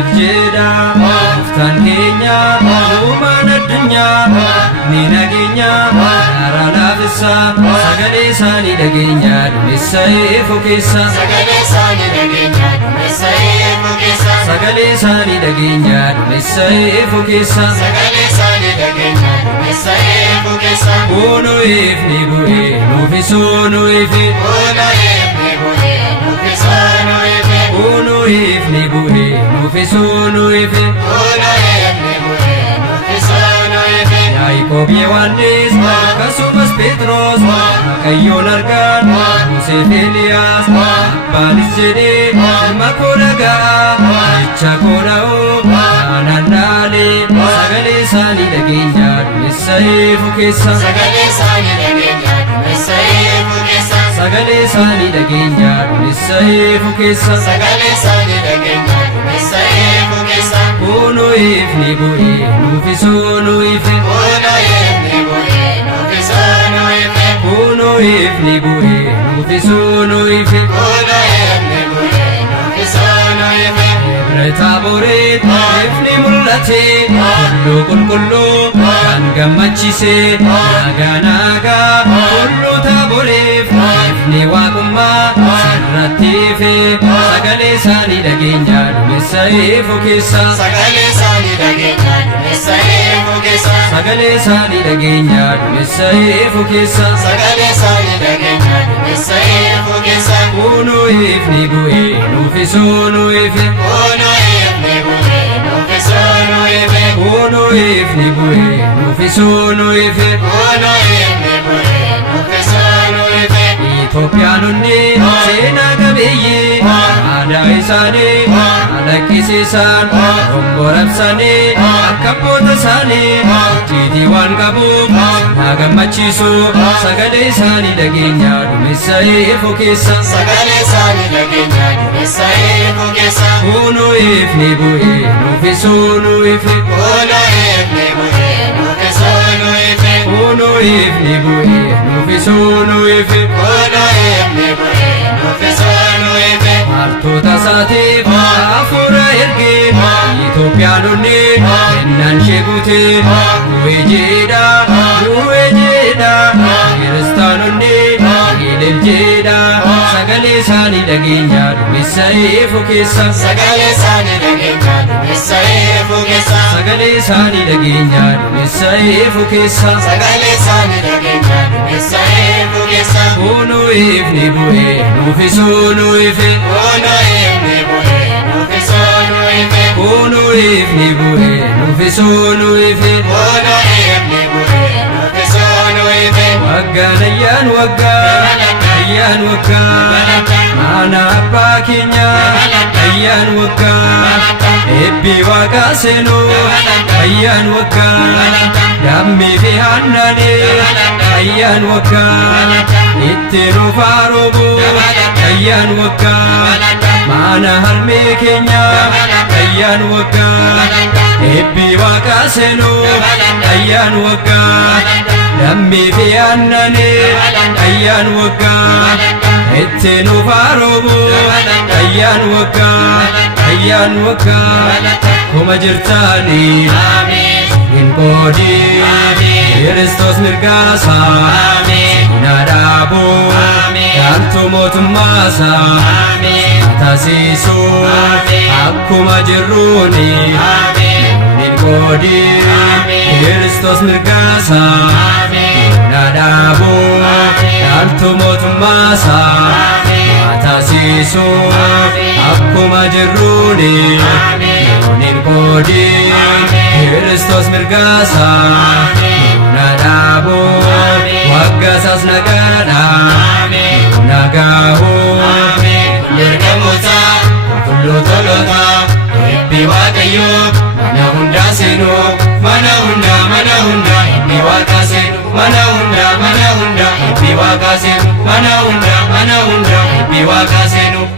الجدا مفتان كينيا ومان الدنيا نينا كينيا نارانا فسا سغلي ساني دغينيا دمسيف كيسا سغلي ساني دغينيا دمسيف كيسا سغلي ساني دغينيا دمسيف كيسا سغلي ساني دغينيا دمسيف كيسا ونو يفني بوي نوفيسو نو يفي ونو يفني بوي نوفيسو نو يفي ونو يفني بوي نوفيسو نو يفي ونو يفني بوي نوفيسو نو يفي يعقوب يوانيس كسومس بيتروس كيون أركان يوسف إلياس بانس جدي مكونغا يتشاكوناو نانالي سغلي ساني دغينيا دمسيف كيسا سغلي ساني دغينيا دمسيف كيسا سغلي ساني دغينيا دمسيف كيسا سغلي ساني دغينيا دمسيف كيسا ونو يفني بوي نوفيسو نو يفي ونو يفني بوي نوفيسو نو يفي ونو يفني بوي نوفيسو نو يفي ونو يفني بوي نوفيسو نو يفي ታቦሬት ይፍኒ ሙላቴ ሁሉ ካን ገመቺሴ ናጋናጋ ሁሉ ታቦሬፍ ይፍኒ ዋቁማ ሲራቲፌ ሰገሌ ሳኒ ደገኛ ዱሜሰይፉ ኬሳ ሰገሌ ሳኒ ደገኛ ዱሜሰይፉ ኬሳ ሰገሌ ሳኒ ደገኛ ዱሜሰይፉ ኬሳ ሰገሌ ሳኒ ደገኛ ዱሜሰይፉ ኬሳ ኡኑ ይፍኒ ቡኤ ኑፊሱ ኑይፌ Uno ifni bue, nufisu nuife. Uno ifni bue, nufisu nuife. Itoophiyaanonni seenaa qabeeyyii aadaa isaanii alaqqisiisan honborabsanii akka abboota isaanii jiitii waan qabuuf na gammachiisu sagalee isaanii dhageenya duumessaa'eefu keessa. Sagalee isaanii dhageenya duumessaa'eefu keessa. Uno ifni bue, nufisu nuife. Uno ifni bue, nufisu nuife. Uno ifni bue, nufisu nuife. Uno ifni bue, nufisu nuife. Martoota isaatiif hafuura ergee Itoophiyaanonni kennaan ishee guutee du'ee jedha kiristaanonni ilil jedha sagalee isaanii dhageenya duumessaa'eefu keessa. Sagalee isaanii dhageenya duumessaa'eefu keessa. Sagalee isaanii dhageenya duumessaa'eefu keessa. Sagalee isaanii dhageenya duumessaa'eefu keessa. Uno ifni bue, nufisu nuife. Uno ifni bue, nufisu nuife. Uno ifni bue, nufisu nuife. Uno ifni bue, nufisu nuife. Waggaan ayyaan waggaa ayyaan waggaa mana abbaa keenya ayyaan waggaa eebbi waaqaa seenuu ayyaan waggaa dammii fi aannaanii ayyaan waggaa itti nuuf haaroobu ayyaan waggaa mana harmee keenya ayyaan waggaa eebbi waaqaa seenuu ayyaan waggaa dammii fi aannaanii ayyaan waggaa itti nuuf haaroobu ayyaan waggaa kuma jirtaanii hin qoodin Kiristoos mirgaasaa na dhaabu yaantu mootummaasaa taasiisuu akkuma jirruuni hin qoodin Kiristoos mirgaasaa na dhaabu yaantu mootummaasaa taasiisuu akkuma jirruuni hin qoodin Kiristoos mirgaasaa na dhaabu waggasaas nagaadha nagaahu Ergamoota qulqulluu toloota eebbi waaqayyoo mana hundaa seenuu mana hundaa eebbi waaqaa seenuu mana hundaa eebbi waaqaa seenuu mana hundaa eebbi waaqaa seenuu.